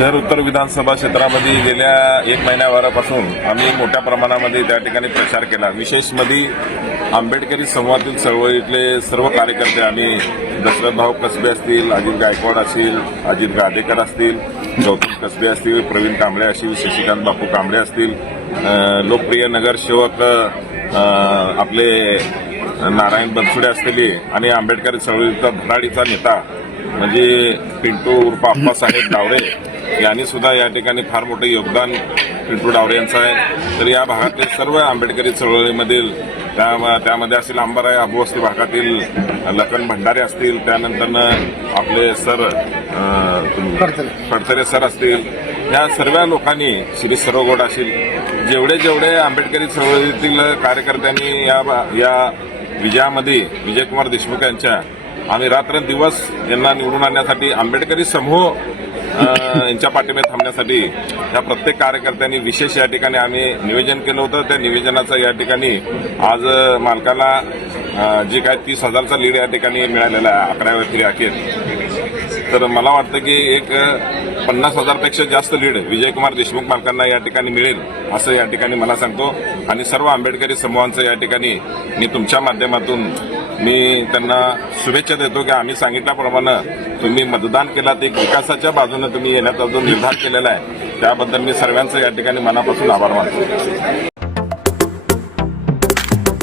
शहर उत्तर विधानसभा क्षेत्रामध्ये गेल्या 1 महिन्याभरापासून आम्ही मोठ्या प्रमाणामध्ये त्या ठिकाणी प्रचार केला। विशेष मध्ये आंबेडकरी समूहातील चळवळीतले सर्व कार्यकर्ते आम्ही दशरथभाऊ कसबे असतील, अजित गायकवाड असतील, अजित गादेकर असतील, गौतम कसबे असतील, प्रवीण कांबळे असतील, शशिकांत बापू कांबळे असतील, लोकप्रिय नगरसेवक आपले नारायण बनसोडे असतील आणि आंबेडकरी चळवळीचा धडाडीचा नेता म्हणजे पिंटू उर्फ आप्पासाहेब डावरे यांनी सुद्धा या ठिकाणी फार मोठे योगदान पिंटू डावरे यांचं आहे। तर या भागातील सर्व आंबेडकरी चळवळीमधील त्यामध्ये असतील अंबाराय आबुवस्ती भागातील लखन भंडारे असतील, त्यानंतर आपले सर फडतरे सर असतील, या सर्व लोकांनी श्री सरवगोड असतील, जेवढे आंबेडकरी चळवळीतील कार्यकर्त्यांनी या विजयामध्ये विजयकुमार देशमुख यांच्या आम्ही रात्रंदिवस यांना निवडून आणण्यासाठी आंबेडकरी समूह यांच्या पाठीमागे थांबण्यासाठी या प्रत्येक कार्यकर्त्यांनी विशेष या ठिकाणी आम्ही निवेदन केलं होतं। त्या निवेदनाचं या ठिकाणी आज मालकाला जे काय 30,000चा लीड या ठिकाणी मिळालेला आहे 11व्या फेरी अखेर। तर मला वाटतं की एक 50,000पेक्षा जास्त लीड विजयकुमार देशमुख मालकांना या ठिकाणी मिळेल असं या ठिकाणी मला सांगतो। आणि सर्व आंबेडकरी समूहांचं या ठिकाणी मी तुमच्या माध्यमातून मी त्यांना शुभेच्छा देतो की आम्ही सांगितल्याप्रमाणे तुम्ही मतदान केलात, एक विकासाच्या बाजूने तुम्ही येण्याचा जो निर्धार केलेला आहे त्याबद्दल मी सर्वांचं या ठिकाणी मनापासून आभार मानतो।